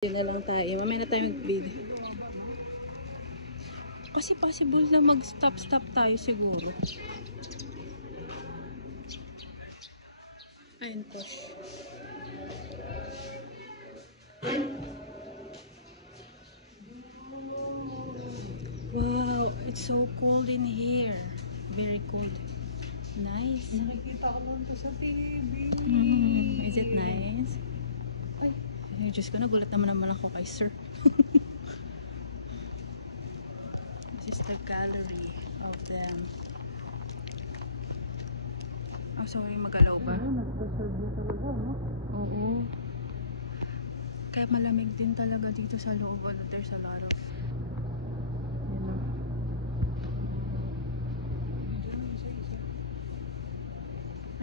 Yun na lang tayo. Mamaya na tayo mag-video. Kasi possible na mag-stop tayo siguro. Ayun po. Wow, it's so cold in here. Very cold. Nice. Nakikita ko lang to sa TV. Is it nice? Ay, Diyos ko, nagulat naman ako kay sir. This is the gallery of them. Oh, sorry, magalaw ba? Nagpaserve na talaga, no? Oo. Kaya malamig din talaga dito sa loob. There's a lot of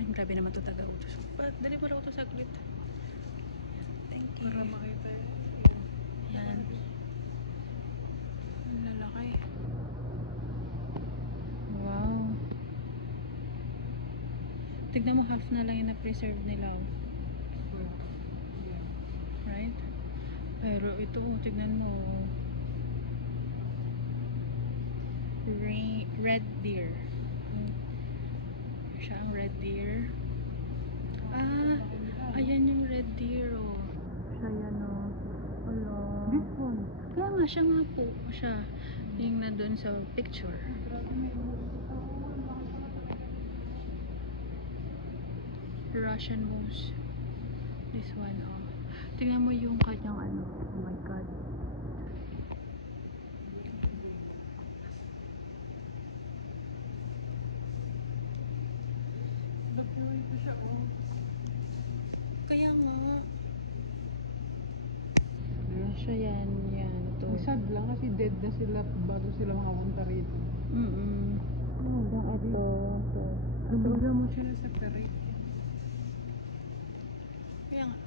ay, grabe naman ito taga-utos. Dali mo raw ito saglit. Thank you. Para makita yan. Yan. Ang lalaki. Wow. Tignan mo, half na lang yung na-preserve nila. Right? Pero ito, tignan mo. Red deer. Siya ang red deer. Ah, ayan yung red deer, oh. Siya yan, oh. Hello. This one. Kaya nga, siya nga po. Siya. Yung nandun sa picture. Russian moose. This one, oh. Tingnan mo yung kanyang ano. Oh my God. Nag-puree ko siya, oh. Kaya nga. Siya yan. Yan. Ito. Sad lang kasi dead na sila bago sila makapunta rito. Hanggang ito. Talaga mo siya na-separate. Kaya nga.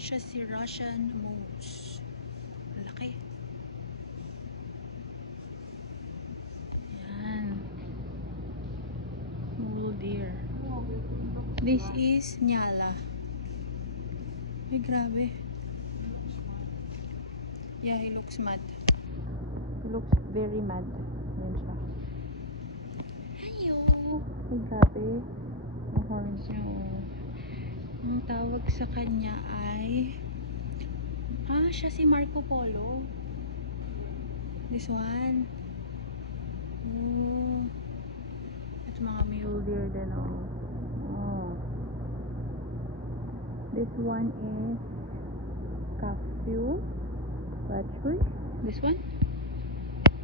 Siya si Russian moose. Laki. Yan. Mule deer. This is Nyala. Ay, grabe. Yeah, he looks mad. He looks very mad. Yan siya. Hayo! Ay, grabe. Ang horns niya, oh. Ang tawag sa kanya ay siya si Marco Polo. This one. Oh. Ito mga mule deer din, oh. This one is Kafu. This one?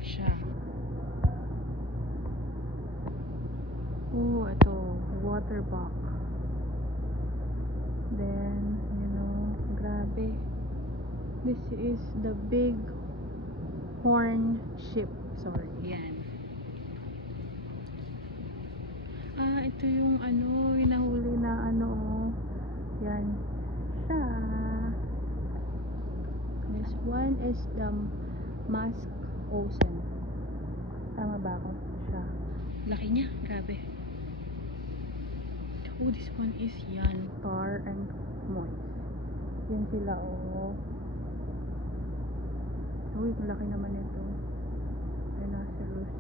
Siya. Oh, ito. Waterbuck. Then, you know, grabe. This is the big horn sheep. Sorry, yan. Ito yung ano, yung nahuli na ano, yan. Siya. This one is the musk oxen. Tama ba ako? Siya. Laki niya, grabe. Oh, this one is yan. Tar and moist. Yan sila, oh. Uy, laki naman ito. Rhinoceros.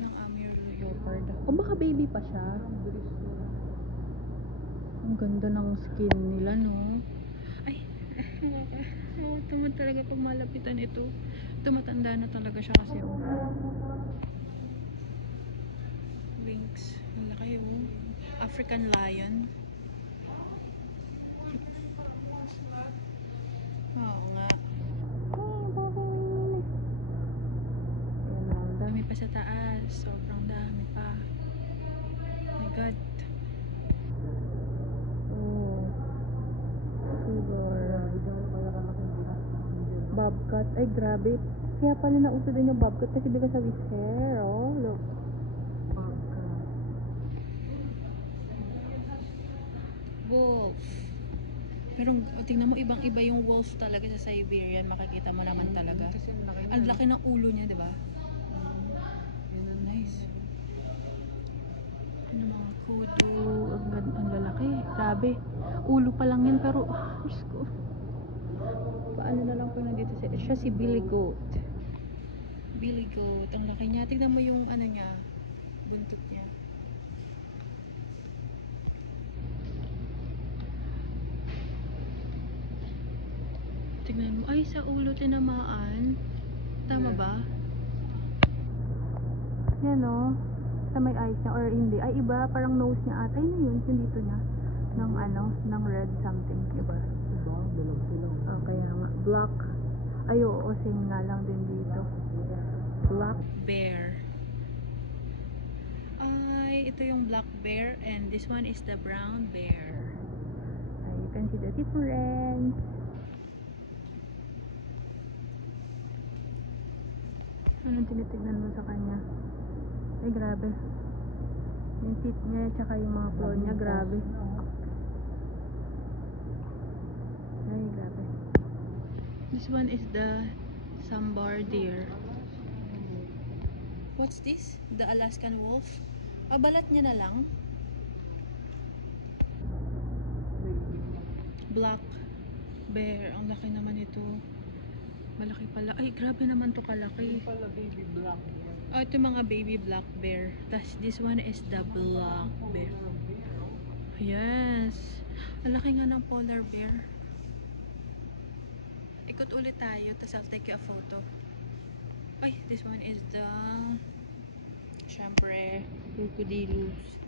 Ng Amur leopard. O baka baby pa siya. Ang ganda ng skin nila, no? Ay, tama talaga pag malapitan ito. Tumatanda na talaga siya kasi, oh. Lynx. Ang laki, oh. African lion. Oo nga. Ayan, ang dami pa sa taas. Sobrang dami pa. Oh my God. Oh. Sugar. Bobcat. Ay, grabe. Kaya pala nauso din yung bobcat kasi because of his hair. Oh, look. Wolf. Pero tingnan mo, ibang-iba yung wolf talaga sa Siberian. Makikita mo naman talaga. Ang laki ng ulo niya, di ba? Nice. Ano mga Kudu. Ang lalaki. Grabe. Ulo pa lang yan pero, Diyos ko. Paano na lang po nandito siya si Billy Goat. Billy Goat. Ang laki niya. Tignan mo yung ano niya. Buntot niya. Tignan mo. Ay, sa ulo tinamaan. Tama ba? Yan o. Sa may eyes niya or hindi. Ay, iba. Parang nose niya ata. Yun yun. Yung dito niya. Ng ano. Ng red something. Iba. Diba? Dalag sila. Oh, kaya nga. Black. Ay, oo. Same nga lang din dito. Black bear. Ay, ito yung black bear. And this one is the brown bear. Ay, you can see the difference. Anong tinitignan mo sa kanya? Ay, grabe. Yung teeth niya, tsaka yung mga claw niya, grabe. Ay, grabe. This one is the sambar deer. What's this? The Alaskan wolf? Balat niya na lang. Black bear. Ang laki naman ito. Malaki pala. Ay, grabe naman to kalaki. Yung pala baby black. Oh, ito mga baby black bear. Tapos this one is the black bear. Yes. Ang laki nga ng polar bear. Ikot ulit tayo. Tapos I'll take you a photo. Ay, this one is the syempre crocodilus.